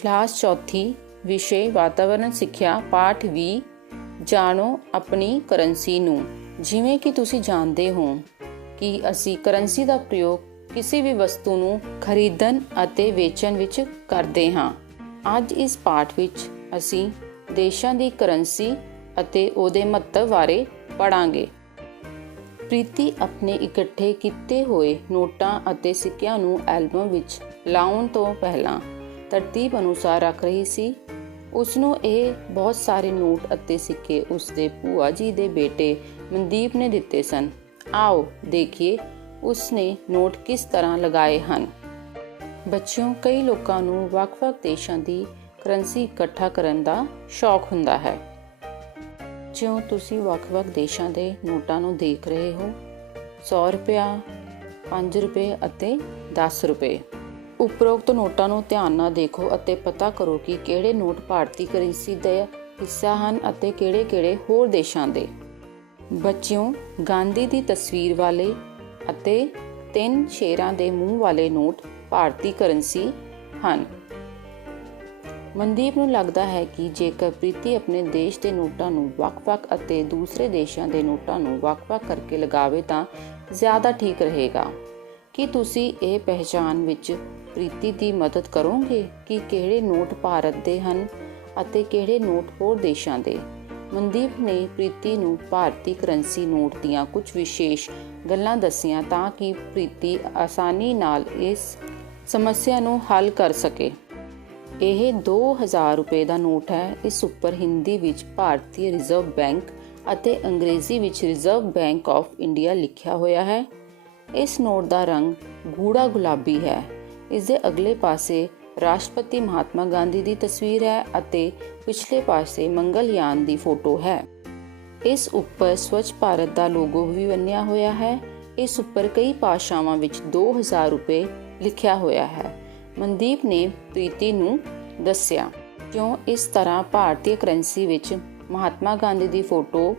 Class चौथी विषय वातावरण सिੱਖਿਆ पाठ 20 ਜਾਣੋ ਆਪਣੀ ਕਰੰਸੀ ਨੂੰ। ਜਿਵੇਂ ਕਿ ਤੁਸੀਂ ਜਾਣਦੇ ਹੋ ਕਿ ਅਸੀਂ ਕਰੰਸੀ ਦਾ ਪ੍ਰਯੋਗ ਕਿਸੇ ਵੀ ਵਸਤੂ ਨੂੰ ਖਰੀਦਣ ਅਤੇ ਵੇਚਣ ਵਿੱਚ ਕਰਦੇ ਹਾਂ। ਅੱਜ ਇਸ ਪਾਠ ਵਿੱਚ ਅਸੀਂ ਦੇਸ਼ਾਂ ਦੀ ਕਰੰਸੀ ਅਤੇ ਉਹਦੇ ਮਹੱਤਵ ਬਾਰੇ ਪੜ੍ਹਾਂਗੇ। ਪ੍ਰੀਤੀ ਆਪਣੇ ਇਕੱਠੇ ਕੀਤੇ ਹੋਏ ਨੋਟਾਂ ਅਤੇ ਸਿੱਕਿਆਂ ਨੂੰ ਐਲਬਮ ਵਿੱਚ ਲਾਉਣ ਤੋਂ ਪਹਿਲਾਂ ਤਰਤੀਬ ਅਨੁਸਾਰ ਰੱਖ ਰਹੀ ਸੀ। ਉਸਨੂੰ ਇਹ ਬਹੁਤ ਸਾਰੇ ਨੋਟ ਅਤੇ ਸਿੱਕੇ ਉਸਦੇ ਭੂਆ ਜੀ ਦੇ ਬੇਟੇ ਮਨਦੀਪ ਨੇ ਦਿੱਤੇ ਸਨ। ਆਓ ਦੇਖੀਏ ਉਸਨੇ ਨੋਟ ਕਿਸ ਤਰ੍ਹਾਂ ਲਗਾਏ ਹਨ। ਬੱਚਿਓ, ਕਈ ਲੋਕਾਂ ਨੂੰ ਵੱਖ-ਵੱਖ ਦੇਸ਼ਾਂ ਦੀ ਕਰੰਸੀ ਇਕੱਠਾ ਕਰਨ ਦਾ ਸ਼ੌਕ ਹੁੰਦਾ ਹੈ। ਜਿਉਂ ਤੁਸੀਂ ਵੱਖ-ਵੱਖ ਦੇਸ਼ਾਂ ਦੇ ਨੋਟਾਂ ਨੂੰ ਦੇਖ ਰਹੇ ਹੋ, 100 ਰੁਪਇਆ, 5 ਰੁਪਏ ਅਤੇ 10 ਰੁਪਏ। ਉਪਰੋਕਤ ਨੋਟਾਂ ਨੂੰ ਧਿਆਨ ਨਾਲ ਦੇਖੋ ਅਤੇ ਪਤਾ ਕਰੋ ਕਿ ਕਿਹੜੇ ਨੋਟ ਭਾਰਤੀ ਕਰੰਸੀ ਦਾ ਹਿੱਸਾ ਹਨ ਅਤੇ ਕਿਹੜੇ-ਕਿਹੜੇ ਹੋਰ ਦੇਸ਼ਾਂ ਦੇ। ਬੱਚਿਓ, ਗਾਂਧੀ ਦੀ ਤਸਵੀਰ ਵਾਲੇ ਅਤੇ 3 ਸ਼ੇਰਾਂ ਦੇ ਮੂੰਹ ਵਾਲੇ ਨੋਟ ਭਾਰਤੀ ਕਰੰਸੀ ਹਨ। ਮਨਦੀਪ ਨੂੰ ਲੱਗਦਾ ਹੈ ਕਿ ਜੇਕਰ ਪ੍ਰੀਤੀ ਆਪਣੇ ਦੇਸ਼ ਦੇ ਨੋਟਾਂ ਨੂੰ ਵੱਖ-ਵੱਖ ਅਤੇ ਦੂਸਰੇ ਦੇਸ਼ਾਂ ਦੇ ਨੋਟਾਂ ਨੂੰ ਵੱਖ-ਵੱਖ ਕਰਕੇ ਲਗਾਵੇ ਤਾਂ ਜ਼ਿਆਦਾ ਠੀਕ ਰਹੇਗਾ। ਕੀ ਤੁਸੀਂ ਇਹ ਪਹਿਚਾਣ ਵਿੱਚ ਪ੍ਰੀਤੀ ਦੀ ਮਦਦ ਕਰੋਗੇ ਕਿ ਕਿਹੜੇ ਨੋਟ ਭਾਰਤ ਦੇ ਹਨ ਅਤੇ ਕਿਹੜੇ ਨੋਟ ਹੋਰ ਦੇਸ਼ਾਂ ਦੇ? ਮਨਦੀਪ ਨੇ ਪ੍ਰੀਤੀ ਨੂੰ ਭਾਰਤੀ ਕਰੰਸੀ ਨੋਟ ਦੀਆਂ ਕੁਝ ਵਿਸ਼ੇਸ਼ ਗੱਲਾਂ ਦੱਸੀਆਂ ਤਾਂ ਕਿ ਪ੍ਰੀਤੀ ਆਸਾਨੀ ਨਾਲ ਇਸ ਸਮੱਸਿਆ ਨੂੰ ਹੱਲ ਕਰ ਸਕੇ। ਇਹ 2000 ਰੁਪਏ ਦਾ ਨੋਟ ਹੈ। ਇਸ ਉੱਪਰ ਹਿੰਦੀ ਵਿੱਚ ਭਾਰਤੀ ਰਿਜ਼ਰਵ ਬੈਂਕ ਅਤੇ ਅੰਗਰੇਜ਼ੀ ਵਿੱਚ ਰਿਜ਼ਰਵ ਬੈਂਕ ਆਫ ਇੰਡੀਆ ਲਿਖਿਆ ਹੋਇਆ ਹੈ। ਇਸ ਨੋਟ ਦਾ ਰੰਗ ਗੂੜਾ ਗੁਲਾਬੀ ਹੈ। ਇਸ ਦੇ ਅਗਲੇ ਪਾਸੇ ਰਾਸ਼ਟਰਪਤੀ ਮਹਾਤਮਾ ਗਾਂਧੀ ਦੀ ਤਸਵੀਰ ਹੈ ਅਤੇ ਪਿਛਲੇ ਪਾਸੇ ਮੰਗਲਯਾਨ ਦੀ ਫੋਟੋ ਹੈ। ਇਸ ਉੱਪਰ ਸਵੱਛ ਭਾਰਤ ਦਾ ਲੋਗੋ ਵੀ ਬਣਿਆ ਹੋਇਆ ਹੈ। ਇਸ ਉੱਪਰ ਕਈ ਭਾਸ਼ਾਵਾਂ ਵਿੱਚ 2000 ਰੁਪਏ ਲਿਖਿਆ ਹੋਇਆ ਹੈ। ਮਨਦੀਪ ਨੇ ਪ੍ਰੀਤੀ ਨੂੰ ਦੱਸਿਆ ਕਿਉਂ ਇਸ ਤਰ੍ਹਾਂ ਭਾਰਤੀ ਕਰੰਸੀ ਵਿੱਚ ਮਹਾਤਮਾ ਗਾਂਧੀ ਦੀ ਫੋਟੋ,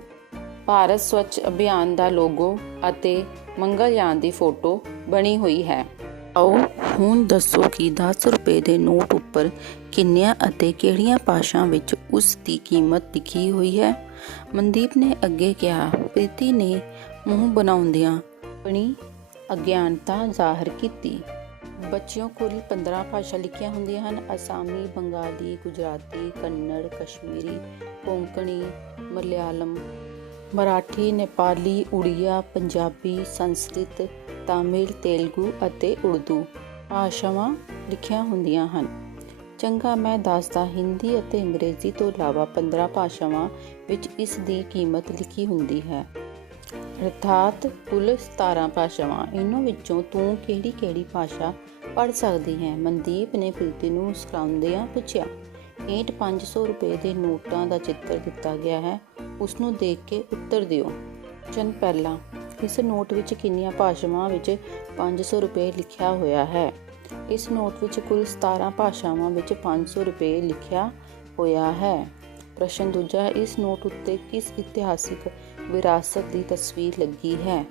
ਭਾਰਤ ਸਵੱਛ ਅਭਿਆਨ ਦਾ ਲੋਗੋ ਅਤੇ ਮੰਗਲਯਾਨ ਦੀ ਫੋਟੋ ਬਣੀ ਹੋਈ ਹੈ। ਆਓ ਹੁਣ ਦੱਸੋ ਕਿ 10 ਰੁਪਏ ਦੇ ਨੋਟ ਉੱਪਰ ਕਿੰਨੀਆਂ ਅਤੇ ਕਿਹੜੀਆਂ ਭਾਸ਼ਾ ਵਿੱਚ ਉਸ ਦੀ ਕੀਮਤ ਲਿਖੀ ਹੋਈ ਹੈ। ਮਨਦੀਪ ਨੇ ਅੱਗੇ ਕਿਹਾ। ਪ੍ਰੀਤੀ ਨੇ ਮੂੰਹ ਬਣਾਉਂਦਿਆਂ ਆਪਣੀ ਅਗਿਆਨਤਾ ਜ਼ਾਹਰ ਕੀਤੀ। ਬੱਚਿਓ, ਕੁੱਲ 15 ਭਾਸ਼ਾ ਲਿਖੀਆਂ ਹੁੰਦੀਆਂ ਹਨ। ਅਸਾਮੀ, ਬੰਗਾਲੀ, ਗੁਜਰਾਤੀ, ਕੰਨੜ, ਕਸ਼ਮੀਰੀ, ਕੋਂਕਣੀ, ਮਲਿਆਲਮ, ਮਰਾਠੀ, ਨੇਪਾਲੀ, ਉੜੀਆ, ਪੰਜਾਬੀ, ਸੰਸਕ੍ਰਿਤ, ਤਾਮਿਲ, ਤੇਲਗੂ ਅਤੇ ਉਰਦੂ ਭਾਸ਼ਾਵਾਂ ਲਿਖੀਆਂ ਹੁੰਦੀਆਂ ਹਨ। ਚੰਗਾ, ਮੈਂ ਦੱਸਦਾ। ਹਿੰਦੀ ਅਤੇ ਅੰਗਰੇਜ਼ੀ ਤੋਂ ਇਲਾਵਾ 15 ਭਾਸ਼ਾਵਾਂ ਵਿੱਚ ਇਸ ਦੀ ਕੀਮਤ ਲਿਖੀ ਹੁੰਦੀ ਹੈ, ਅਰਥਾਤ ਕੁੱਲ 17 ਭਾਸ਼ਾਵਾਂ। ਇਹਨਾਂ ਵਿੱਚੋਂ ਤੂੰ ਕਿਹੜੀ-ਕਿਹੜੀ ਭਾਸ਼ਾ ਪੜ੍ਹ ਸਕਦੀ ਹੈ? ਮਨਦੀਪ ਨੇ ਪ੍ਰੀਤੀ ਨੂੰ ਮੁਸਕਰਾਉਂਦਿਆਂ ਪੁੱਛਿਆ। ਹੇਠ 500 ਰੁਪਏ ਦੇ ਨੋਟਾਂ ਦਾ ਚਿੱਤਰ ਦਿੱਤਾ ਗਿਆ ਹੈ, ਉਸਨੂੰ ਦੇਖ ਕੇ ਉੱਤਰ ਦਿਓ। ਪਹਿਲਾ, ਇਸ ਨੋਟ ਵਿੱਚ ਕਿੰਨੀਆਂ ਭਾਸ਼ਾਵਾਂ ਵਿੱਚ 500 ਰੁਪਏ ਲਿਖਿਆ ਹੋਇਆ ਹੈ? ਇਸ ਨੋਟ ਵਿੱਚ ਕੁੱਲ 17 ਭਾਸ਼ਾਵਾਂ ਵਿੱਚ 500 ਰੁਪਏ ਲਿਖਿਆ ਹੋਇਆ ਹੈ। ਪ੍ਰਸ਼ਨ ਦੂਜਾ, ਇਸ ਨੋਟ ਉੱਤੇ ਕਿਸ ਇਤਿਹਾਸਿਕ ਵਿਰਾਸਤ ਦੀ ਤਸਵੀਰ ਲੱਗੀ ਹੈ?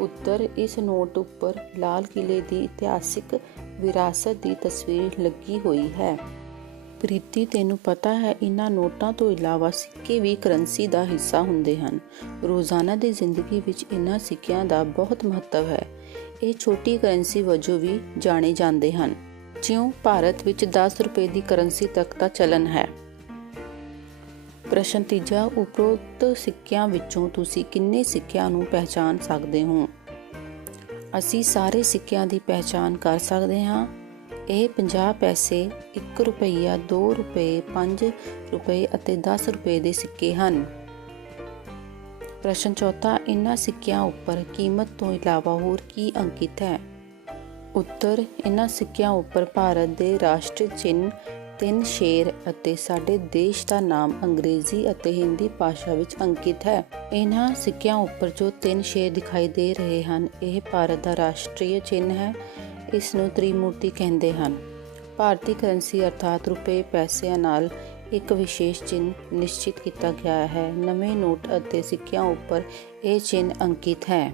ਉੱਤਰ, ਇਸ ਨੋਟ ਉੱਪਰ ਲਾਲ ਕਿਲ੍ਹੇ ਦੀ ਇਤਿਹਾਸਿਕ ਵਿਰਾਸਤ ਦੀ ਤਸਵੀਰ ਲੱਗੀ ਹੋਈ ਹੈ। ਪ੍ਰੀਤੀ, ਤੈਨੂੰ ਪਤਾ ਹੈ ਇਹਨਾਂ ਨੋਟਾਂ ਤੋਂ ਇਲਾਵਾ ਸਿੱਕੇ ਵੀ ਕਰੰਸੀ ਦਾ ਹਿੱਸਾ ਹੁੰਦੇ ਹਨ। ਰੋਜ਼ਾਨਾ ਦੀ ਜ਼ਿੰਦਗੀ ਵਿੱਚ ਇਹਨਾਂ ਸਿੱਕਿਆਂ ਦਾ ਬਹੁਤ ਮਹੱਤਵ ਹੈ। ਇਹ ਛੋਟੀ ਕਰੰਸੀ ਵਜੋਂ ਵੀ ਜਾਣੇ ਜਾਂਦੇ ਹਨ। ਜਿਉਂ ਭਾਰਤ ਵਿੱਚ 10 ਰੁਪਏ ਦੀ ਕਰੰਸੀ ਤੱਕ ਦਾ ਚਲਨ ਹੈ। ਪ੍ਰਸ਼ਨ ਤੀਜਾ, ਉਪਰੋਕਤ ਸਿੱਕਿਆਂ ਵਿੱਚੋਂ ਤੁਸੀਂ ਕਿੰਨੇ ਸਿੱਕਿਆਂ ਨੂੰ ਪਹਿਚਾਣ ਸਕਦੇ ਹੋ? ਅਸੀਂ ਸਾਰੇ ਸਿੱਕਿਆਂ ਦੀ ਪਹਿਚਾਣ ਕਰ ਸਕਦੇ ਹਾਂ। ਇਹ 50 ਪੈਸੇ, 1 ਰੁਪਈਆ, 2 ਰੁਪਏ, 5 ਰੁਪਏ ਅਤੇ 10 ਰੁਪਏ ਦੇ ਸਿੱਕੇ ਹਨ। ਪ੍ਰਸ਼ਨ ਚੌਥਾ, ਇਹਨਾਂ ਸਿੱਕਿਆਂ ਉੱਪਰ ਕੀਮਤ ਤੋਂ ਇਲਾਵਾ ਹੋਰ ਕੀ ਅੰਕਿਤ ਹੈ? ਉੱਤਰ, ਇਹਨਾਂ ਸਿੱਕਿਆਂ ਉੱਪਰ ਭਾਰਤ ਦੇ ਰਾਸ਼ਟਰੀ ਚਿੰਨ੍ਹ 3 ਸ਼ੇਰ ਅਤੇ ਸਾਡੇ ਦੇਸ਼ ਦਾ ਨਾਮ ਅੰਗਰੇਜ਼ੀ ਅਤੇ ਹਿੰਦੀ ਭਾਸ਼ਾ ਵਿੱਚ ਅੰਕਿਤ ਹੈ। ਇਹਨਾਂ ਸਿੱਕਿਆਂ ਉੱਪਰ ਜੋ 3 ਸ਼ੇਰ ਦਿਖਾਈ ਦੇ ਰਹੇ ਹਨ, ਇਹ ਭਾਰਤ ਦਾ ਰਾਸ਼ਟਰੀ ਚਿੰਨ੍ਹ ਹੈ। ਇਸ ਨੂੰ ਤ੍ਰਿਮੂਰਤੀ ਕਹਿੰਦੇ ਹਨ। ਭਾਰਤੀ ਕਰੰਸੀ ਅਰਥਾਤ ਰੁਪਏ ਪੈਸਿਆਂ ਨਾਲ ਇੱਕ ਵਿਸ਼ੇਸ਼ ਚਿੰਨ੍ਹ ਨਿਸ਼ਚਿਤ ਕੀਤਾ ਗਿਆ ਹੈ। ਨਵੇਂ ਨੋਟ ਅਤੇ ਸਿੱਕਿਆਂ ਉੱਪਰ ਇਹ ਚਿੰਨ੍ਹ ਅੰਕਿਤ ਹੈ।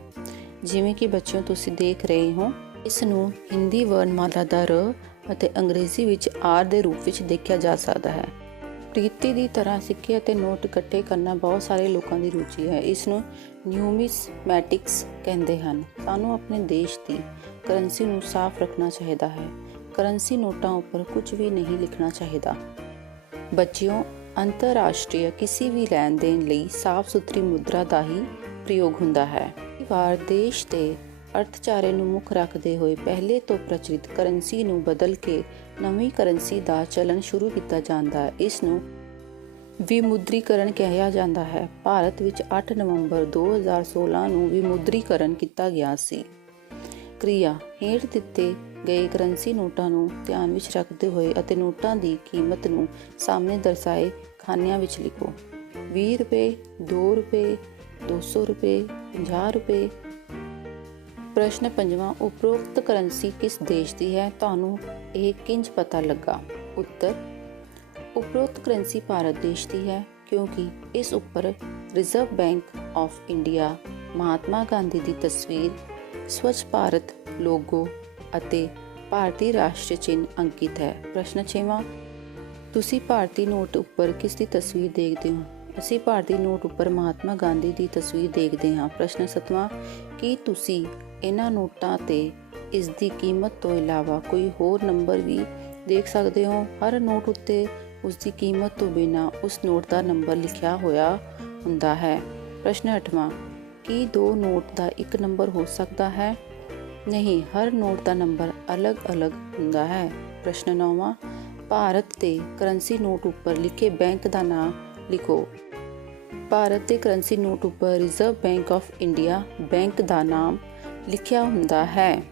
ਜਿਵੇਂ ਕਿ ਬੱਚਿਓ ਤੁਸੀਂ ਦੇਖ ਰਹੇ ਹੋ, ਇਸ ਨੂੰ ਹਿੰਦੀ ਵਰਣਮਾਲਾ ਦਾ ਰ ਅਤੇ ਅੰਗਰੇਜ਼ੀ ਵਿੱਚ ਆਰ ਦੇ ਰੂਪ ਵਿੱਚ ਦੇਖਿਆ ਜਾ ਸਕਦਾ ਹੈ। ਪ੍ਰੀਤੀ ਦੀ ਤਰ੍ਹਾਂ ਸਿੱਕੇ ਅਤੇ ਨੋਟ ਇਕੱਠੇ ਕਰਨਾ ਬਹੁਤ ਸਾਰੇ ਲੋਕਾਂ ਦੀ ਰੁਚੀ ਹੈ। ਇਸ ਨੂੰ ਨਿਊਮਿਸਮੈਟਿਕਸ ਕਹਿੰਦੇ ਹਨ। ਸਾਨੂੰ ਆਪਣੇ ਦੇਸ਼ ਦੀ ਕਰੰਸੀ ਨੂੰ ਸਾਫ਼ ਰੱਖਣਾ ਚਾਹੀਦਾ ਹੈ। ਕਰੰਸੀ ਨੋਟਾਂ ਉੱਪਰ ਕੁਝ ਵੀ ਨਹੀਂ ਲਿਖਣਾ ਚਾਹੀਦਾ। ਬੱਚਿਓ, ਅੰਤਰਰਾਸ਼ਟਰੀ ਕਿਸੇ ਵੀ ਲੈਣ ਦੇਣ ਲਈ ਸਾਫ਼ ਸੁਥਰੀ ਮੁਦਰਾ ਦਾ ਹੀ ਪ੍ਰਯੋਗ ਹੁੰਦਾ ਹੈ। ਕਈ ਵਾਰ ਦੇਸ਼ ਦੇ ਅਰਥਚਾਰੇ ਨੂੰ ਮੁੱਖ ਰੱਖਦੇ ਹੋਏ ਪਹਿਲੇ ਤੋਂ ਪ੍ਰਚਲਿਤ ਕਰੰਸੀ ਨੂੰ ਬਦਲ ਕੇ ਨਵੀਂ ਕਰੰਸੀ ਦਾ ਚਲਨ ਸ਼ੁਰੂ ਕੀਤਾ ਜਾਂਦਾ ਹੈ। ਇਸ ਨੂੰ ਵਿਮੁਦਰੀਕਰਨ ਕਿਹਾ ਜਾਂਦਾ ਹੈ। ਭਾਰਤ ਵਿੱਚ 8 ਨਵੰਬਰ 2016 ਨੂੰ ਵਿਮੁਦਰੀਕਰਨ ਕੀਤਾ ਗਿਆ ਸੀ। ਕਿਰਿਆ ਹੇਠ ਦਿੱਤੇ ਗਏ ਕਰੰਸੀ ਨੋਟਾਂ ਨੂੰ ਧਿਆਨ ਵਿੱਚ ਰੱਖਦੇ ਹੋਏ ਅਤੇ ਨੋਟਾਂ ਦੀ ਕੀਮਤ ਨੂੰ ਸਾਹਮਣੇ ਦਰਸਾਏ ਖਾਨਿਆਂ ਵਿੱਚ ਲਿਖੋ। 20 ਰੁਪਏ, 2 ਰੁਪਏ, 200 ਰੁਪਏ, 50 ਰੁਪਏ। ਪ੍ਰਸ਼ਨ 5ਵਾਂ, ਉਪਰੋਕਤ ਕਰੰਸੀ ਕਿਸ ਦੇਸ਼ ਦੀ ਹੈ? ਤੁਹਾਨੂੰ ਇਹ ਕਿੰਜ ਪਤਾ ਲੱਗਾ? ਉੱਤਰ, ਉਪਰੋਕਤ ਕਰੰਸੀ ਭਾਰਤ ਦੇਸ਼ ਦੀ ਹੈ ਕਿਉਂਕਿ ਇਸ ਉੱਪਰ reserve bank of India, Mahatma Gandhi ਦੀ ਤਸਵੀਰ, ਸਵੱਛ ਭਾਰਤ ਲੋਗੋ ਅਤੇ ਭਾਰਤੀ ਰਾਸ਼ਟਰੀ ਚਿੰਨ੍ਹ ਅੰਕਿਤ ਹੈ। ਪ੍ਰਸ਼ਨ 6ਵਾਂ, ਤੁਸੀਂ ਭਾਰਤੀ ਨੋਟ ਉੱਪਰ ਕਿਸ ਦੀ ਤਸਵੀਰ ਦੇਖਦੇ ਹੋ? ਅਸੀਂ ਭਾਰਤੀ ਨੋਟ ਉੱਪਰ ਮਹਾਤਮਾ ਗਾਂਧੀ ਦੀ ਤਸਵੀਰ ਦੇਖਦੇ ਹਾਂ। ਪ੍ਰਸ਼ਨ 7ਵਾਂ, ਕੀ ਤੁਸੀਂ ਇਹਨਾਂ ਨੋਟਾਂ 'ਤੇ ਇਸ ਦੀ ਕੀਮਤ ਤੋਂ ਇਲਾਵਾ ਕੋਈ ਹੋਰ ਨੰਬਰ ਵੀ ਦੇਖ ਸਕਦੇ ਹੋ? ਹਰ ਨੋਟ ਉੱਤੇ ਉਸ ਦੀ ਕੀਮਤ ਤੋਂ ਬਿਨਾਂ ਉਸ ਨੋਟ ਦਾ ਨੰਬਰ ਲਿਖਿਆ ਹੋਇਆ ਹੁੰਦਾ ਹੈ। ਪ੍ਰਸ਼ਨ 8ਵਾਂ, ਕੀ 2 ਨੋਟ ਦਾ ਇੱਕ ਨੰਬਰ ਹੋ ਸਕਦਾ ਹੈ? ਨਹੀਂ, ਹਰ ਨੋਟ ਦਾ ਨੰਬਰ ਅਲੱਗ-ਅਲੱਗ ਹੁੰਦਾ ਹੈ। ਪ੍ਰਸ਼ਨ 9ਵਾਂ, ਭਾਰਤ ਦੇ ਕਰੰਸੀ ਨੋਟ ਉੱਪਰ ਲਿਖੇ ਬੈਂਕ ਦਾ ਨਾਮ ਲਿਖੋ। ਭਾਰਤ ਦੇ ਕਰੰਸੀ ਨੋਟ ਉੱਪਰ reserve bank of India bank ਦਾ ਨਾਮ ਲਿਖਿਆ ਹੁੰਦਾ ਹੈ।